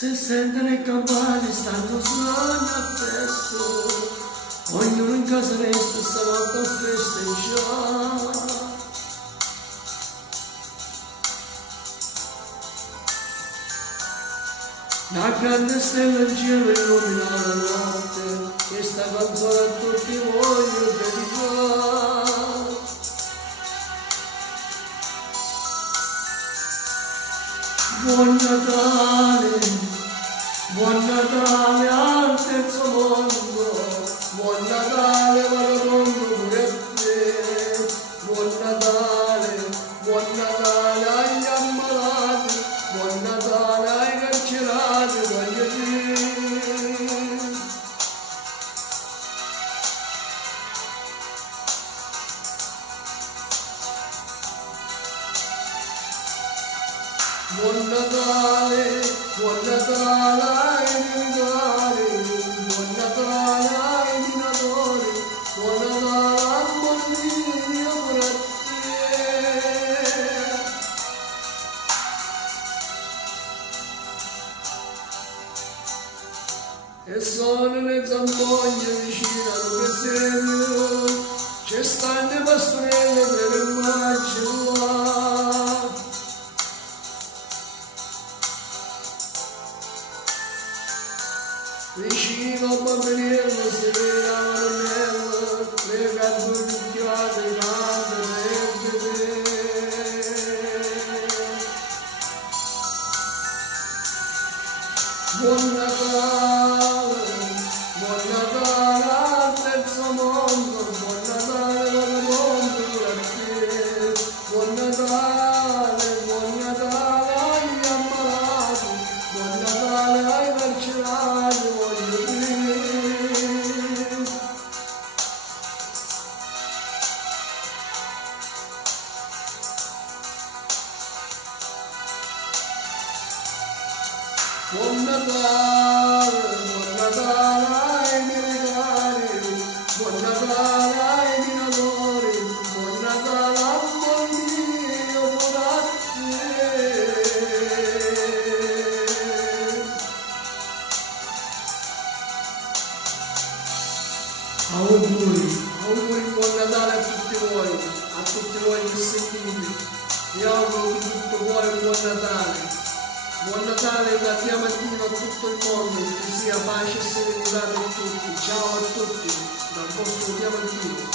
Se sentono i campani stanno suonando a festa, ognuno in casa resta stavolta a festeggiare. La grande stella in cielo illumina la notte, questa canzone a tutti voglio dedicare. Buon Natale al terzo mondo, buon Natale vagabondo pure a te, buon Natale agli ammalati, buon Natale ai carcerati, voglio dire. Buon Natale ai militari, buon Natale ai minatori, buon Natale a bambini pure a te. E sono le zampogne vicino al presepio, c'è stanno i pastorelli per il macello. Vicino a bambinello si vede la marmella, le cantone picchiate, canta, leggete. Buon Natale al terzo mondo, buon Natale vagabondo pure a te, buon Natale agli ammalati, buon Natale ai carcerati, voglio dire. Buon Natale ai militari, buon Natale ai minatori, buon Natale a bambini pure a te. Auguri, buon Natale a tutti voi che sentite. Vi auguro di tutto cuore buon Natale. Buon Natale da Diamantino a tutto il mondo, che sia pace e serenità per tutti. Ciao a tutti, dal vostro Diamantino.